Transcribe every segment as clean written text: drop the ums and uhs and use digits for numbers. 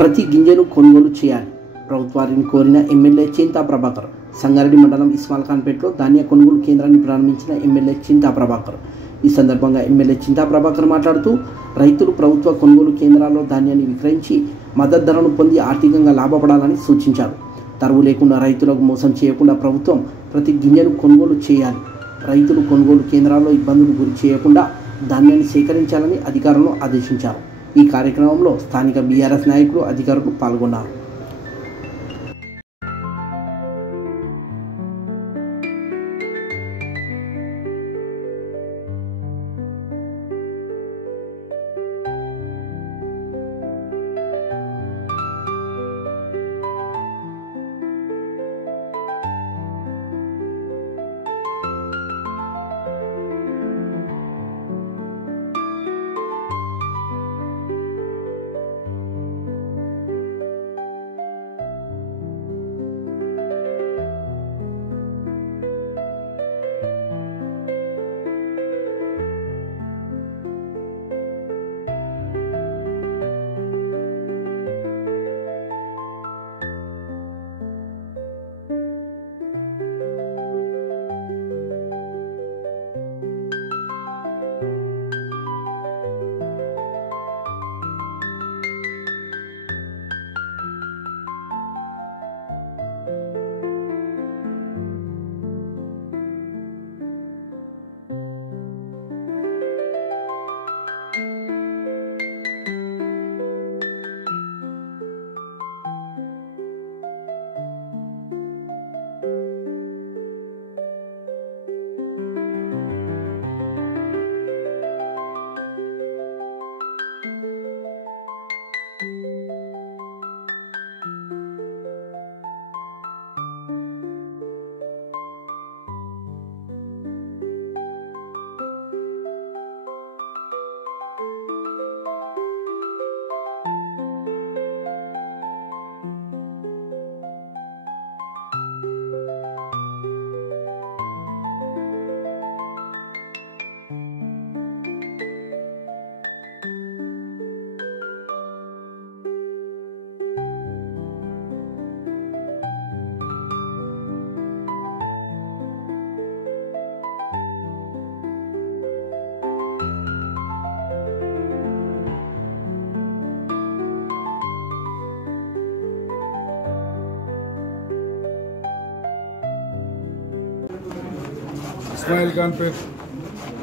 ప్రతి గింజను కొనుగోలు చేయాలి. ప్రభుత్వాన్ని కోరిన ఎమ్మెల్యే చింతా ప్రభాకర్. సంగారెడ్డి మండలం ఇస్మాల్ ఖాన్పేటలో ధాన్య కొనుగోలు కేంద్రాన్ని ప్రారంభించిన ఎమ్మెల్యే చింతా ప్రభాకర్. ఈ సందర్భంగా ఎమ్మెల్యే చింతా ప్రభాకర్ మాట్లాడుతూ రైతులు ప్రభుత్వ కొనుగోలు కేంద్రాల్లో ధాన్యాన్ని విక్రయించి మద్దతు ధరను పొంది ఆర్థికంగా లాభపడాలని సూచించారు. తరువు లేకుండా రైతులకు మోసం చేయకుండా ప్రభుత్వం ప్రతి గింజను కొనుగోలు చేయాలి. రైతులు కొనుగోలు కేంద్రాల్లో ఇబ్బందులు గురి చేయకుండా ధాన్యాన్ని సేకరించాలని అధికారులను ఆదేశించారు. ఈ కార్యక్రమంలో స్థానిక బీఆర్ఎస్ నాయకులు, అధికారులు పాల్గొన్నారు. ఇస్మాయిల్ ఖాన్పేట్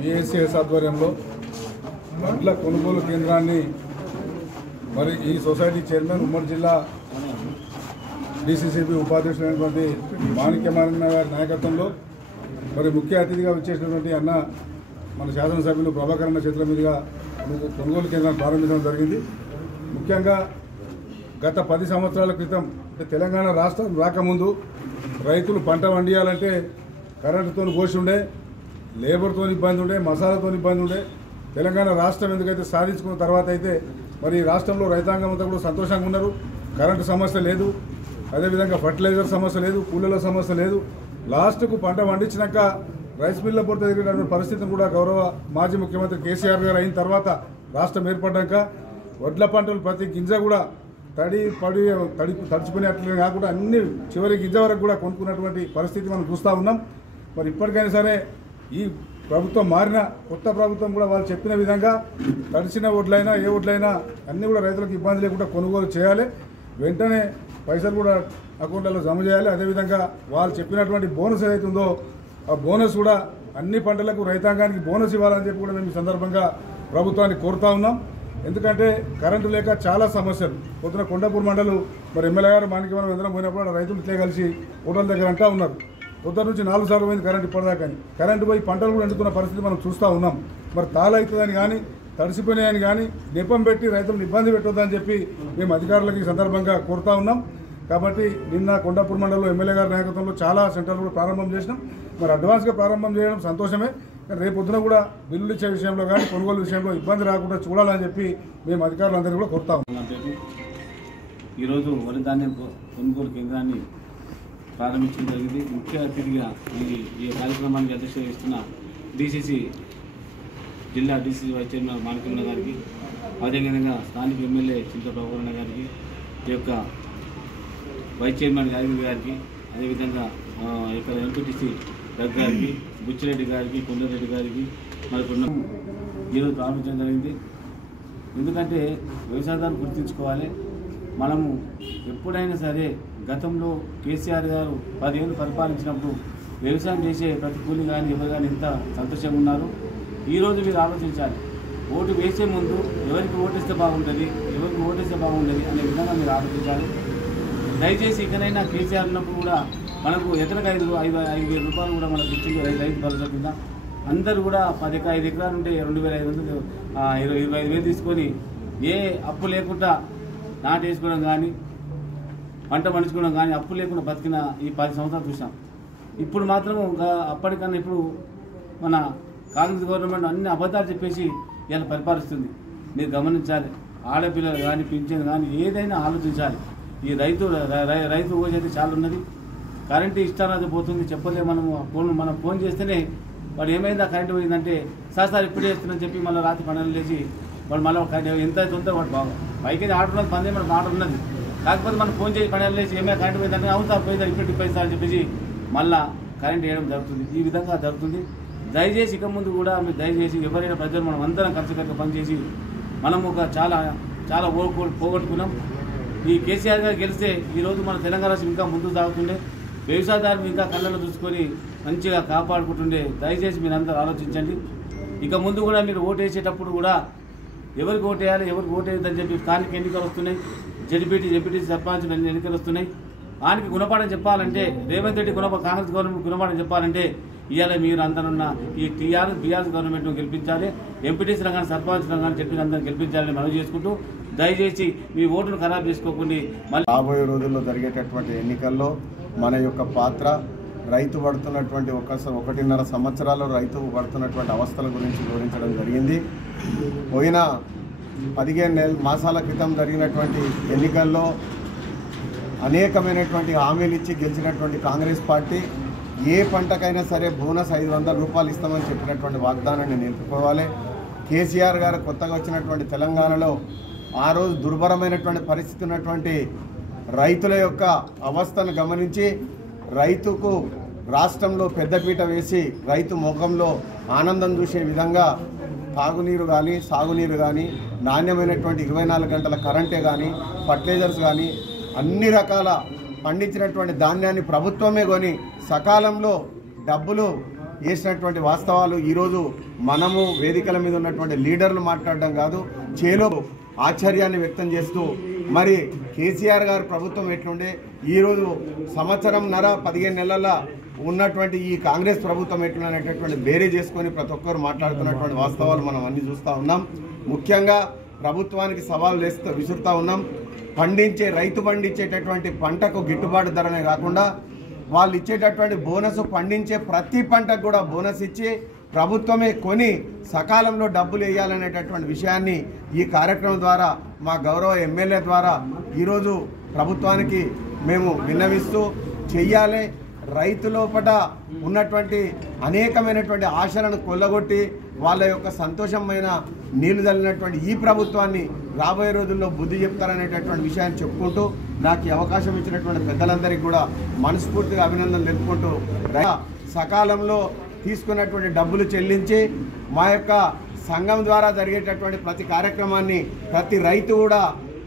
విఎస్ఎస్ ఆధ్వర్యంలో వడ్ల కొనుగోలు కేంద్రాన్ని మరి ఈ సొసైటీ చైర్మన్ ఉమ్మడి జిల్లా డిసిసిబి ఉపాధ్యక్షుడైనటువంటి మాణిక్యమారన్న గారి నాయకత్వంలో మరి ముఖ్య అతిథిగా వచ్చేసినటువంటి అన్న మన శాసనసభ్యులు ప్రభాకర్ అన్న చేతుల మీదుగా కొనుగోలు కేంద్రాన్ని ప్రారంభించడం జరిగింది. ముఖ్యంగా గత 10 సంవత్సరాల క్రితం తెలంగాణ రాష్ట్రం రాకముందు రైతులు పంట పండియాలంటే కరెంటుతో కోసి ఉండే, లేబర్తో ఇబ్బంది ఉండే, మసాలాతో ఇబ్బంది ఉండే. తెలంగాణ రాష్ట్రం ఎందుకైతే సాధించుకున్న తర్వాత అయితే మరి రాష్ట్రంలో రైతాంగం అంతా కూడా సంతోషంగా ఉన్నారు. కరెంటు సమస్య లేదు, అదేవిధంగా ఫర్టిలైజర్ సమస్య లేదు, కూలీల సమస్య లేదు. లాస్ట్కు పంట పండించినాక రైస్ మిల్ల పొట్ట తిరిగినటువంటి పరిస్థితిని కూడా గౌరవ మాజీ ముఖ్యమంత్రి కేసీఆర్ గారు అయిన తర్వాత రాష్ట్రం ఏర్పడ్డాక వడ్ల పంటలు ప్రతి గింజ కూడా తడిచిపోయినట్లే కాకుండా అన్ని చివరి గింజ వరకు కూడా కొనుక్కున్నటువంటి పరిస్థితి మనం చూస్తూ ఉన్నాం. మరి ఇప్పటికైనా సరే ఈ ప్రభుత్వం మారిన కొత్త ప్రభుత్వం కూడా వాళ్ళు చెప్పిన విధంగా తడిచిన వడ్లైనా ఏ వడ్లైనా అన్నీ కూడా రైతులకు ఇబ్బంది లేకుండా కొనుగోలు చేయాలి. వెంటనే పైసలు కూడా అకౌంట్లలో జమ చేయాలి. అదేవిధంగా వాళ్ళు చెప్పినటువంటి బోనస్ ఏదైతుందో ఆ బోనస్ కూడా అన్ని పంటలకు రైతాంగానికి బోనస్ ఇవ్వాలని చెప్పి కూడా మేము ఈ సందర్భంగా ప్రభుత్వాన్ని కోరుతా ఉన్నాం. ఎందుకంటే కరెంటు లేక చాలా సమస్యలు. పొద్దున కొండాపూర్ మండలు మరి ఎమ్మెల్యే గారు మాణిక్యవరం అందరం పోయినప్పుడు రైతులు ఇట్లే కలిసి హోటల్ దగ్గర అంటా ఉన్నారు. పొద్దున నుంచి 4 సార్లు పోయింది కరెంటు ఇప్పటిదాకా. కరెంటు పోయి పంటలు కూడా ఎండుకున్న పరిస్థితి మనం చూస్తూ ఉన్నాం. మరి తాళవుతుందని కానీ తడిసిపోయినాయని కానీ నెపం పెట్టి రైతులను ఇబ్బంది పెట్టొద్దని చెప్పి మేము అధికారులకు ఈ సందర్భంగా కోరుతా ఉన్నాం. కాబట్టి నిన్న కొండాపూర్ మండలంలో ఎమ్మెల్యే గారి నాయకత్వంలో చాలా సెంటర్లు కూడా ప్రారంభం చేసినాం. మరి అడ్వాన్స్గా ప్రారంభం చేయడం సంతోషమే. రేపు పొద్దున కూడా బిల్లులు ఇచ్చే విషయంలో కానీ కొనుగోలు విషయంలో ఇబ్బంది రాకుండా చూడాలని చెప్పి మేము అధికారులందరినీ కూడా కోరుతా ఉన్నాం. ఈరోజు వరి ధాన్యం కొనుగోలు కేంద్రాన్ని ప్రారంభించడం జరిగింది. ముఖ్య అతిథిగా ఈ కార్యక్రమానికి అధ్యక్షత వహిస్తున్న డిసిసి జిల్లా డిసిసి వైస్ చైర్మన్ మాణిక్యవరం గారికి, అదేవిధంగా స్థానిక ఎమ్మెల్యే చింతా ప్రభాకర్ గారికి, ఈ యొక్క వైస్ చైర్మన్ యాదగిరి గారికి, అదేవిధంగా ఇక్కడ ఎంపీటీసీ రఘు గారికి, బుచ్చిరెడ్డి గారికి, కొండరెడ్డి గారికి మరి ఈరోజు ప్రారంభించడం జరిగింది. ఎందుకంటే వ్యవసాయదారులు గుర్తుంచుకోవాలి, మనము ఎప్పుడైనా సరే గతంలో కేసీఆర్ గారు 10 ఏళ్ళు పరిపాలించినప్పుడు వ్యవసాయం చేసే ప్రతి కూలి కానీ ఎవరు కానీ ఎంత సంతోషంగా ఉన్నారు. ఈరోజు మీరు ఆలోచించాలి, ఓటు వేసే ముందు ఎవరికి ఓటేస్తే బాగుంటుంది, ఎవరికి ఓటేస్తే బాగుంటుంది అనే విధంగా మీరు ఆలోచించాలి. దయచేసి ఇకనైనా కేసీఆర్ ఉన్నప్పుడు కూడా మనకు ఎకరకు 5,000 రూపాయలు కూడా మనకు ఇచ్చింది రైతు భరోసా కింద. అందరూ కూడా 5 ఎకరాలు ఉంటే 2,500 25,000 తీసుకొని ఏ అప్పు లేకుండా నాటేసుకోవడం కానీ పంట పండించుకోవడం కానీ అప్పు లేకుండా బతికిన ఈ 10 సంవత్సరాలు చూసాం. ఇప్పుడు మాత్రం అప్పటికన్నా ఇప్పుడు మన కాంగ్రెస్ గవర్నమెంట్ అన్ని అబద్ధాలు చెప్పేసి ఇలా పరిపాలిస్తుంది. మీరు గమనించాలి, ఆడపిల్లలు కానీ పింఛన్ కానీ ఏదైనా ఆలోచించాలి. ఈ రైతు ఓజు అయితే చాలా ఉన్నది. కరెంటు ఇష్టాలు పోతుంది, చెప్పలే. మనం ఫోన్ చేస్తేనే వాడు ఏమైందా కరెంటు పోయిందంటే సార్ ఇప్పుడే చేస్తుందని చెప్పి మళ్ళీ రాత్రి 12 లేచి వాడు మళ్ళీ కరెంట్ ఎంత ఉంటే వాడు బాగా పైకి ఆర్డర్ ఉన్నది, బందే మనకు ఆర్డర్ ఉన్నది. కాకపోతే మనం ఫోన్ చేసి 12 లేచి ఏమైనా కరెంటు పోయిందంటే అవుతా పోయిందా ఇప్పుడు పైసా అని చెప్పేసి మళ్ళీ కరెంట్ వేయడం జరుగుతుంది. ఈ విధంగా జరుగుతుంది. దయచేసి ఇక ముందు కూడా మీరు దయచేసి ఎవరైనా ప్రజలు మనం అందరం కలిసికట్టుగా పనిచేసి మనం ఒక చాలా పోగొట్టుకున్నాం. ఈ కేసీఆర్ గారు గెలిస్తే ఈరోజు మన తెలంగాణ రాష్ట్రం ఇంకా ముందుకు సాగుతుండే, వ్యవసాయదారులు ఇంకా కళ్ళలో చూసుకొని మంచిగా కాపాడుకుంటుండే. దయచేసి మీరు అందరూ ఆలోచించండి. ఇక ముందు కూడా మీరు ఓటు వేసేటప్పుడు కూడా ఎవరికి ఓటు వేయాలి, ఎవరికి ఓటు వేయద్దని చెప్పి స్థానిక ఎన్నికలు వస్తున్నాయి, జడ్పీటీ సర్పంచ్ ఎన్నికలు వస్తున్నాయి. ఆయనకి గుణపాఠం చెప్పాలంటే రేవంత్ రెడ్డి కాంగ్రెస్ గవర్నమెంట్ గుణపాఠం చెప్పాలంటే ఇవాళ మీరు అందరున్న ఈ బీఆర్ఎస్ గవర్నమెంట్ను గెలిపించాలి. ఎంపీటీసీ రంగాన్ని, సర్పంచ్ రంగాన్ని చెప్పిన అందరూ గెలిపించాలని మనవి చేసుకుంటూ దయచేసి మీ ఓటును ఖరాబ్ చేసుకోకుండా మళ్ళీ రాబోయే రోజుల్లో జరిగేటటువంటి ఎన్నికల్లో మన యొక్క పాత్ర, రైతు పడుతున్నటువంటి 1.5 సంవత్సరాలు రైతు పడుతున్నటువంటి అవస్థల గురించి వివరించడం జరిగింది. పోయిన 15 మాసాల క్రితం జరిగినటువంటి ఎన్నికల్లో అనేకమైనటువంటి హామీలు ఇచ్చి గెలిచినటువంటి కాంగ్రెస్ పార్టీ ఏ పంటకైనా సరే బోనస్ 500 రూపాయలు ఇస్తామని చెప్పినటువంటి వాగ్దానాన్ని నిలుపుకోవాలి. కేసీఆర్ గారు కొత్తగా వచ్చినటువంటి తెలంగాణలో ఆ రోజు దుర్భరమైనటువంటి పరిస్థితి ఉన్నటువంటి రైతుల యొక్క అవస్థను గమనించి రైతుకు రాష్ట్రంలో పెద్దపీట వేసి రైతు ముఖంలో ఆనందం చూసే విధంగా తాగునీరు కానీ, సాగునీరు కానీ, నాణ్యమైనటువంటి 24 గంటల కరెంటే కానీ, ఫర్టిలైజర్స్ కానీ అన్ని రకాల పండించినటువంటి ధాన్యాన్ని ప్రభుత్వమే కొని సకాలంలో డబ్బులు వేసినటువంటి వాస్తవాలు ఈరోజు మనము వేదికల మీద ఉన్నటువంటి లీడర్లు మాట్లాడడం కాదు, చేలో ఆశ్చర్యాన్ని వ్యక్తం చేస్తూ మరి కేసీఆర్ గారు ప్రభుత్వం ఎట్లుండే, ఈరోజు 1.5 నెలల ఉన్నటువంటి ఈ కాంగ్రెస్ ప్రభుత్వం ఎట్లుండేటటువంటి బేరే చేసుకొని ప్రతి ఒక్కరు మాట్లాడుతున్నటువంటి వాస్తవాలు మనం అన్ని చూస్తూ ఉన్నాం. ముఖ్యంగా ప్రభుత్వానికి సవాల్ విసురుతూ ఉన్నాం. రైతు పండించేటటువంటి పంటకు గిట్టుబాటు ధరనే కాకుండా వాళ్ళు ఇచ్చేటటువంటి బోనస్, పండించే ప్రతి పంటకు కూడా బోనస్ ఇచ్చి ప్రభుత్వమే కొని సకాలంలో డబ్బులు వేయాలనేటటువంటి విషయాన్ని ఈ కార్యక్రమం ద్వారా మా గౌరవ ఎమ్మెల్యే ద్వారా ఈరోజు ప్రభుత్వానికి మేము విన్నవిస్తూ చెయ్యాలి. రైతు లోపల ఉన్నటువంటి అనేకమైనటువంటి ఆశలను కొల్లగొట్టి వాళ్ళ యొక్క సంతోషమైన నీళ్లు చల్లినటువంటి ఈ ప్రభుత్వాన్ని రాబోయే రోజుల్లో బుద్ధి చెప్తారనేటటువంటి విషయాన్ని చెప్పుకుంటూ నాకు ఈ అవకాశం ఇచ్చినటువంటి పెద్దలందరికీ కూడా మనస్ఫూర్తిగా అభినందనలు తెలుపుకుంటూ సకాలంలో తీసుకున్నటువంటి డబ్బులు చెల్లించి మా యొక్క సంఘం ద్వారా జరిగేటటువంటి ప్రతి కార్యక్రమాన్ని ప్రతి రైతు కూడా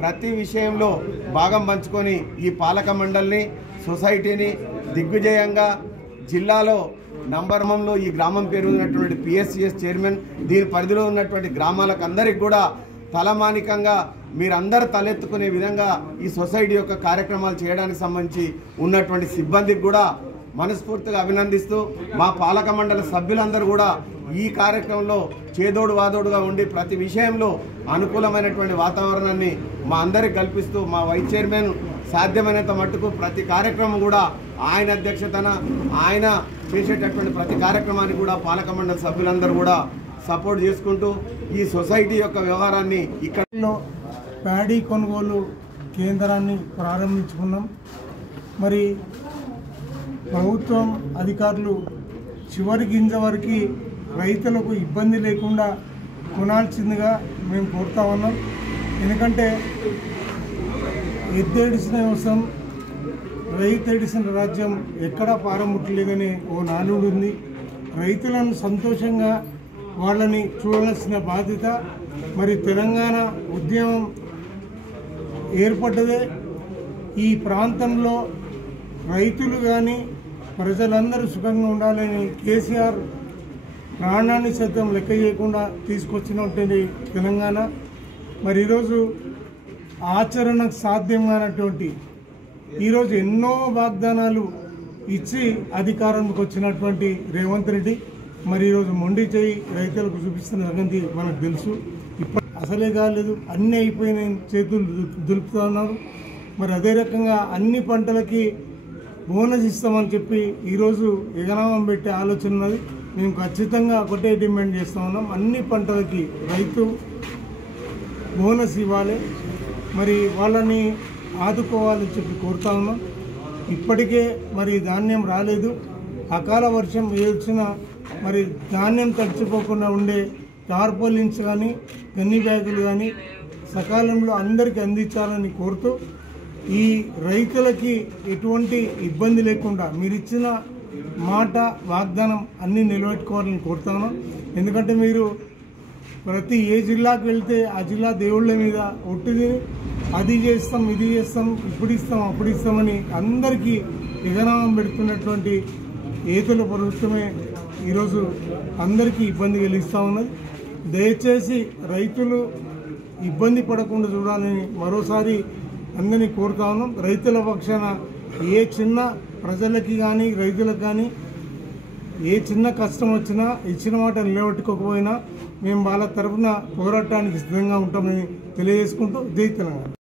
ప్రతి విషయంలో భాగం పంచుకొని ఈ పాలక మండలిని, సొసైటీని దిగ్విజయంగా జిల్లాలో నంబర్మంలో ఈ గ్రామం పేరు ఉన్నటువంటి పిఎస్సిఎస్ చైర్మన్, దీని పరిధిలో ఉన్నటువంటి గ్రామాలకు అందరికి కూడా తలమానికంగా మీరందరూ తలెత్తుకునే విధంగా ఈ సొసైటీ యొక్క కార్యక్రమాలు చేయడానికి సంబంధించి ఉన్నటువంటి సిబ్బందికి కూడా మనస్ఫూర్తిగా అభినందిస్తూ మా పాలక మండలి సభ్యులందరూ కూడా ఈ కార్యక్రమంలో చేదోడు వాదోడుగా ఉండి ప్రతి విషయంలో అనుకూలమైనటువంటి వాతావరణాన్ని మా అందరికి కల్పిస్తూ మా వైస్ చైర్మన్ సాధ్యమైనంత మట్టుకు ప్రతి కార్యక్రమం కూడా ఆయన అధ్యక్షతన ఆయన చేసేటటువంటి ప్రతి కార్యక్రమాన్ని కూడా పాలక మండలి సభ్యులందరూ కూడా సపోర్ట్ చేసుకుంటూ ఈ సొసైటీ యొక్క వ్యవహారాన్ని ఇక్కడ ప్యాడీ కొనుగోలు కేంద్రాన్ని ప్రారంభించుకున్నాం. మరి ప్రభుత్వం అధికారులు చివరి గింజ వరకు రైతులకు ఇబ్బంది లేకుండా కొనాల్సిందిగా మేము కోరుతా ఉన్నాం. ఎందుకంటే ఎద్దేడిసిన వ్యవసాయం రైతేడిసిన రాజ్యం ఎక్కడా పారముట్టలేదని ఓ నానుడు ఉంది. రైతులను సంతోషంగా వాళ్ళని చూడాల్సిన బాధ్యత మరి తెలంగాణ ఉద్యమం ఏర్పడ్డదే ఈ ప్రాంతంలో రైతులు కానీ ప్రజలందరూ సుఖంగా ఉండాలని కేసీఆర్ ప్రాణాన్ని సైతం లెక్క చేయకుండా తీసుకొచ్చినటువంటి తెలంగాణ. మరి ఈరోజు ఆచరణకు సాధ్యం కానటువంటి ఈరోజు ఎన్నో వాగ్దానాలు ఇచ్చి అధికారంలోకి వచ్చినటువంటి రేవంత్ రెడ్డి మరి ఈరోజు మొండి చేయి రైతులకు చూపిస్తున్న సంగతి మనకు తెలుసు. ఇప్పుడు అసలే కాలేదు, అన్నీ అయిపోయినాయి, చేతులు దులుపుతూ ఉన్నారు. మరి అదే రకంగా అన్ని పంటలకి బోనస్ ఇస్తామని చెప్పి ఈరోజు ఎగనామం పెట్టే ఆలోచన ఉన్నది. మేము ఖచ్చితంగా ఒకటే డిమాండ్ చేస్తూ ఉన్నాం, అన్ని పంటలకి రైతు బోనస్ ఇవ్వాలి, మరి వాళ్ళని ఆదుకోవాలని చెప్పి కోరుతా ఉన్నాం. ఇప్పటికే మరి ధాన్యం రాలేదు, అకాల వర్షం వచ్చినా మరి ధాన్యం తడిచిపోకుండా ఉండే టార్పోలిన్స్ కానీ గన్ని బ్యాగులు కానీ సకాలంలో అందరికీ అందించాలని కోరుతూ ఈ రైతులకి ఎటువంటి ఇబ్బంది లేకుండా మీరు ఇచ్చిన మాట వాగ్దానం అన్నీ నిలబెట్టుకోవాలని కోరుతాను. ఎందుకంటే మీరు ప్రతి ఏ జిల్లాకు వెళ్తే ఆ జిల్లా దేవుళ్ళ మీద ఒట్టిది అది చేస్తాం, ఇది చేస్తాం, ఇప్పుడు ఇస్తాం, అప్పుడు ఇస్తామని అందరికీ ఎగనామం పెడుతున్నటువంటి ఏతుల ప్రభుత్వమే ఈరోజు అందరికీ ఇబ్బంది కలిగిస్తూ ఉన్నది. దయచేసి రైతులు ఇబ్బంది పడకుండా చూడాలని మరోసారి అందరినీ కోరుతా ఉన్నాం. రైతుల పక్షాన ఏ చిన్న ప్రజలకి కానీ రైతులకు కానీ ఏ చిన్న కష్టం వచ్చినా ఇచ్చిన మాట నిలబెట్టుకోకపోయినా మేము వాళ్ళ తరఫున పోరాటానికి సిద్ధంగా ఉంటామని తెలియజేసుకుంటూ జై తెలంగాణ.